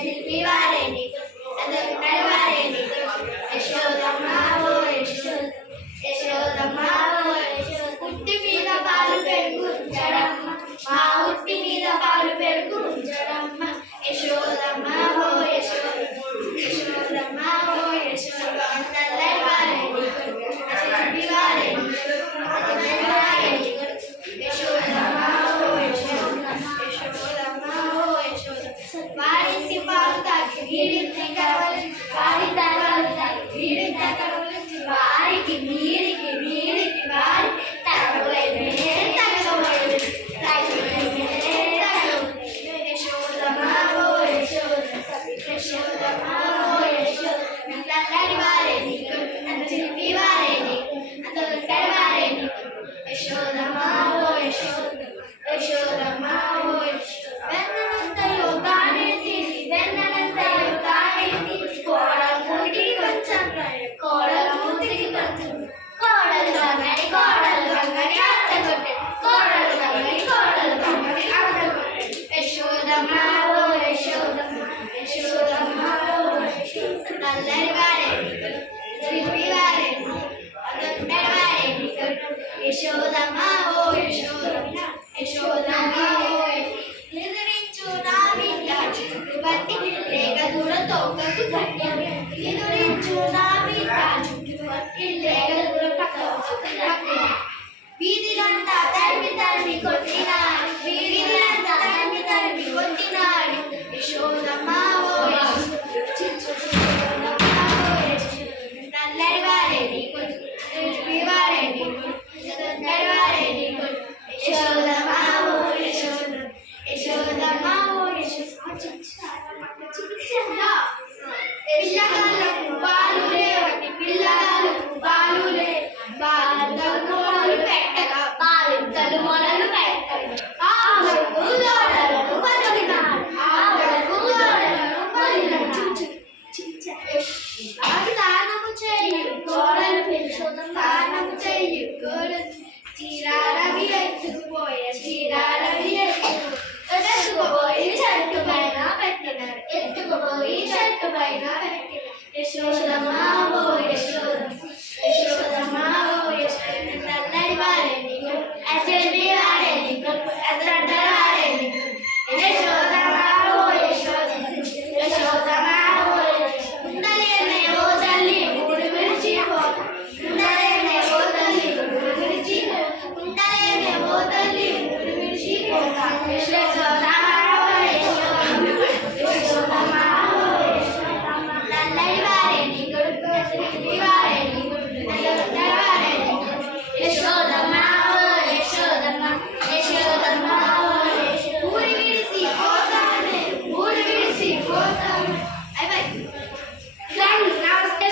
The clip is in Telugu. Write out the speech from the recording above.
నిలిపివారే నీకు అందరు నడవారే నీకు యశోదమ్మ ఓ యశోద యశోదమ్మ ఓ యశోద ఉట్టి మీద పాలు పెరుగు ఉంచడమ్మ మా ఉట్టి మీద పాలు పెరుగు ఉంచడమ్మ యశోదమ్మ ఓ యశోద యశోదమ్మ ఓ యశోద నల్లవారే నీకు నిలిపివారే నీకు అందరు నడవారే నీకు యశోదమ్మ ఓ యశోద యశోదమ్మ ఓ యశోద వారిసి పాలు తాకి వీడింటి కరవలు వారి తరవలు తాకి వీడింట కరవలు వారికి వీరికి వీరికి వారి తరవలైన తగవలైన యశోదమ్మ ఓ యశోద యశోదమ్మ ఓ యశోద నల్లరి వారే నీకు నన్ను చిలిపి వారే నీకు అందరు కడవారే నీకు యశోదమ్మ ఓ యశోద యశోదమ్మ ఓ యశోద వెన్ననంతయో తానే తీసి వెన్ననంతయో తానే తీసి కోడల మూతికి కొంచెం కోడల మూతికి కొంచెం కోడలు గంగని అత్తగొట్టె కోడలు గంగని అత్తగొట్టె యశోదమ్మ ఓ యశోదమ్మ యశోదమ్మ ఓ యశోద నల్లరి వారే నీకు చిలిపి వారే నీకు అందరు నడవారే నీకు యశోదమ్మ ఓ యశోదమ్మ యశోదమ్మ ఓ ఎదురించు నా బిడ్డ చుట్టుపట్టి లేక దూర తోకకు కట్టి ఎదురించు నా బిడ్డ చుట్టుపట్టి లేక దూర పక్క వీధిలంతా తరిమి తరిమి